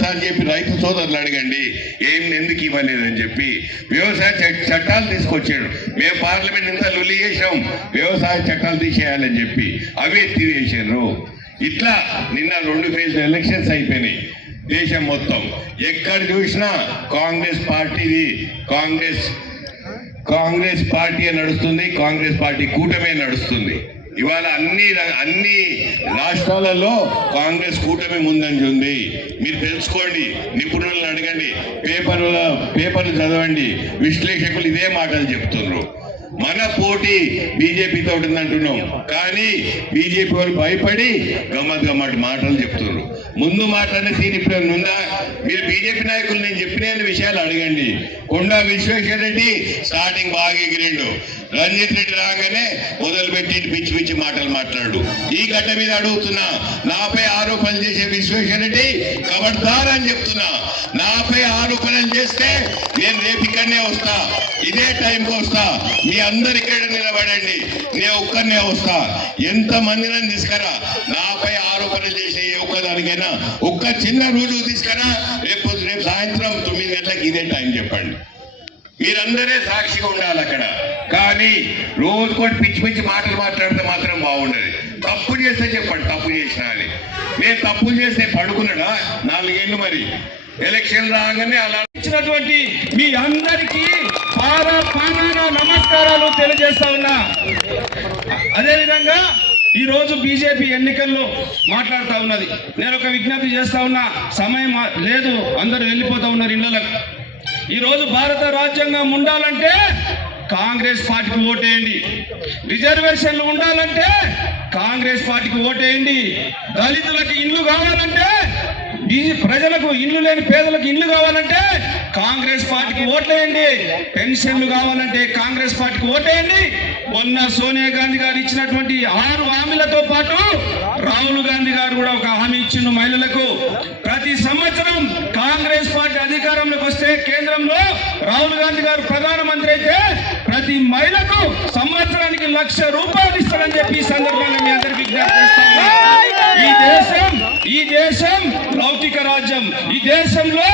చెప్పి రైతు సోదరులు అడగండి ఏం ఎందుకు ఇవ్వలేదని చెప్పి వ్యవసాయ చట్టాలు తీసుకొచ్చాడు. మేము పార్లమెంట్ ఇంత లొలి చేసాం వ్యవసాయ చట్టాలు తీసేయాలని చెప్పి అవి ఎత్తివేసారు ఇట్లా నిన్న రెండు ఫేజ్ ఎలక్షన్స్ అయిపోయినాయి దేశం మొత్తం. ఎక్కడ చూసినా కాంగ్రెస్ పార్టీది కాంగ్రెస్ కాంగ్రెస్ పార్టీ నడుస్తుంది కాంగ్రెస్ పార్టీ కూటమే నడుస్తుంది. ఇవాళ అన్ని అన్ని రాష్ట్రాలలో కాంగ్రెస్ కూటమి ముందంజ ఉంది. మీరు తెలుసుకోండి నిపుణులను అడగండి పేపర్లో పేపర్లు చదవండి విశ్లేషకులు ఇదే మాటలు చెప్తున్నారు మన పోటీ బీజేపీతో ఉంటుందంటున్నాం కానీ బీజేపీ వాళ్ళు భయపడి గమ్మత్ గమ్మటి మాటలు చెప్తున్నారు ముందు మాట సీన్ ఇప్పుడు ఉందా? మీరు బీజేపీ నాయకులు నేను చెప్పిన విషయాలు అడగండి. కొండా విశ్వేశ్వర రెడ్డి స్టార్టింగ్ బాగా ఎగిరిండు. రంజిత్ రెడ్డి రాగానే వదిలిపెట్టి పిచ్చి పిచ్చి మాటలు మాట్లాడు. ఈ గడ్డ మీద అడుగుతున్నా నాపై ఆరోపణలు చేసే విశ్వేశ్వర రెడ్డి కబడ్దార్ అని చెప్తున్నా. నాపై ఆరోపణలు చేస్తే నేను రేపు ఇక్కడనే వస్తా. ఇదే టైంకి వస్తా. మీ అందరు ఇక్కడ నిలబడండి. నేను ఒక్కరినే వస్తా. ఎంత మందిని తీసుకురా? నాపై ఆరోపణలు చేసే ఏ ఒక్కదానికైనా ఒక్క చిన్న రోజు తీసుకురా. రేపు రేపు సాయంత్రం తొమ్మిది గంటలకు ఇదే టైం చెప్పండి. మీరందరే సాక్షిగా ఉండాలి అక్కడ. కానీ రోజు కూడా పిచ్చి పిచ్చి మాటలు మాట్లాడితే మాత్రం బాగుండదు. తప్పు చేస్తే చెప్పండి తప్పు చేసిన అని. నేను తప్పులు చేస్తే పడుకున్నాడా? నాలుగేళ్ళు మరి. ఎలక్షన్ రాగానే అలా ఇచ్చినటువంటి మీ అందరికీ పాద పాదాన నమస్కారాలు తెలియజేస్తా ఉన్నా. అదేవిధంగా ఈ రోజు బీజేపీ ఎన్నికల్లో మాట్లాడుతా ఉన్నది. నేను ఒక విజ్ఞప్తి చేస్తా ఉన్నా. సమయం లేదు అందరూ వెళ్ళిపోతా ఉన్నారు ఇళ్ళకు ఈ రోజు భారత రాజ్యాంగం ఉండాలంటే కాంగ్రెస్ పార్టీకి ఓటేయండి. రిజర్వేషన్లు ఉండాలంటే కాంగ్రెస్ పార్టీకి ఓటేయండి. దళితులకు ఇల్లు కావాలంటే ప్రజలకు ఇల్లు లేని పేదలకు ఇల్లు కావాలంటే కాంగ్రెస్ పార్టీకి ఓట్లేయండి. పెన్షన్లు కావాలంటే కాంగ్రెస్ పార్టీకి ఓటేయండి. మొన్న సోనియా గాంధీ గారు ఇచ్చినటువంటి ఆరు హామీలతో పాటు రాహుల్ గాంధీ గారు కూడా ఒక హామీ ఇచ్చిండు మహిళలకు. ప్రతి సంవత్సరం కాంగ్రెస్ పార్టీ అధికారంలోకి వస్తే కేంద్రంలో రాహుల్ గాంధీ గారు ప్రధానమంత్రి అయితే ప్రతి మహిళకు సంవత్సరానికి లక్ష రూపాయలు ఇస్తారని చెప్పి ఈ సందర్భంగా మీ అందరికీ విజ్ఞప్తి చేస్తాను. ఈ దేశం ఈ దేశం లౌకిక రాజ్యం. ఈ దేశంలో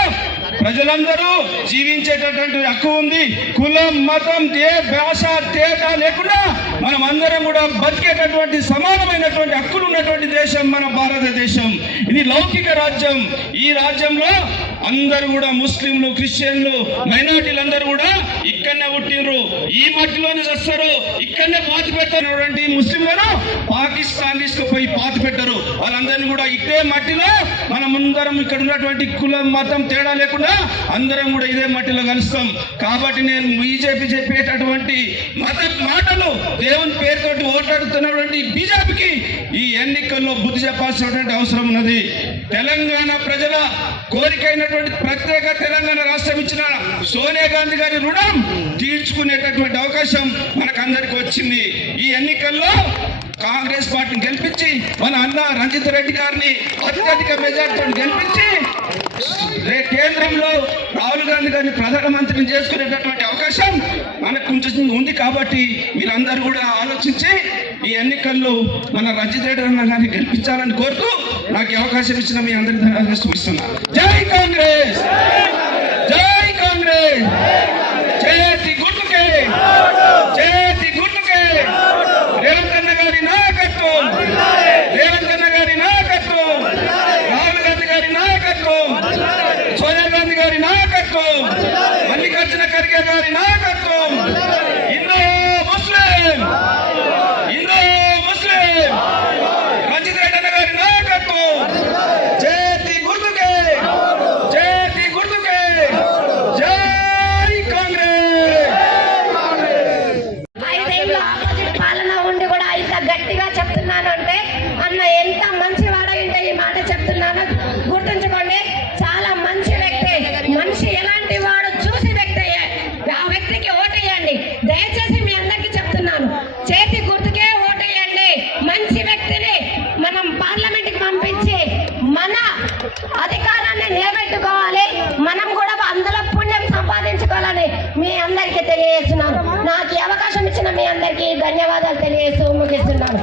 ప్రజలందరూ జీవించేటటువంటి హక్కు ఉంది. కులం మతం ఏ భాష తేట లేకుండా మనం అందరం కూడా బతికేటటువంటి సమానమైనటువంటి హక్కులు ఉన్నటువంటి దేశం మన భారతదేశం. ఇది లౌకిక రాజ్యం. ఈ రాజ్యంలో అందరూ కూడా ముస్లింలు క్రిస్టియన్లు మైనార్టీలు అందరూ కూడా ఇక్కడనే పుట్టినరు ఈ మట్టిలోనే వస్తారు ఇక్కడనే పాతి పెట్టారు. ముస్లింలను? పాకిస్తాన్ తీసుకుపోయి పాతి పెట్టరు. వాళ్ళందరినీ కూడా ఇదే మట్టిలో మనం అందరం ఇక్కడ ఉన్నటువంటి కులం మతం తేడా లేకుండా అందరం కూడా ఇదే మట్టిలో కలుస్తాం. కాబట్టి నేను బీజేపీ చెప్పేటటువంటి మత మాటలు దేవుని పేరుతోటి ఓట్లాడుతున్నటువంటి బీజేపీకి ఈ ఎన్నికల్లో బుద్ధి చెప్పాల్సినటువంటి అవసరం ఉన్నది. తెలంగాణ ప్రజల కోరికైనటువంటి ప్రత్యేక తెలంగాణ రాష్ట్రం ఇచ్చిన సోనియా గాంధీ గారి రుణం తీర్చుకునేటటువంటి అవకాశం మనకందరికి వచ్చింది. ఈ ఎన్నికల్లో కాంగ్రెస్ పార్టీని గెలిపించి మన అన్న రంజిత్ రెడ్డి గారిని అత్యధిక మెజార్టీతో గెలిపించి రే- కేంద్రంలో రాహుల్ గాంధీ గారిని ప్రధానమంత్రిని చేసుకునేటటువంటి అవకాశం మనకు కొంచెం ఉంది కాబట్టి మీరందరూ కూడా ఆలోచించి ఈ ఎన్నికల్లో మన రంజిత్ అన్న గారిని గెలిపించాలని కోరుతూ నాకు అవకాశం ఇచ్చిన మీ అందరి ధన్యవాదాలు చూపిస్తున్నా జై కాంగ్రెస్! జై కాంగ్రెస్! చేతి గుర్తుకే చేతి గుర్తుకే రేవంత్ అన్న గారి నాయకత్వం! రేవంత్ అన్న గారి నాయకత్వం! రాహుల్ గాంధీ గారి నాయకత్వం! సోనియా గాంధీ గారి నాయకత్వం! మల్లికార్జున ఖర్గే గారి నాయకత్వం! మన అధికారాన్ని నిలబెట్టుకోవాలి. మనం కూడా అందులో పుణ్యం సంపాదించుకోవాలని మీ అందరికీ తెలియజేస్తున్నాను. నాకు అవకాశం ఇచ్చిన మీ అందరికీ ధన్యవాదాలు తెలియజేస్తూ ముగిస్తున్నాను.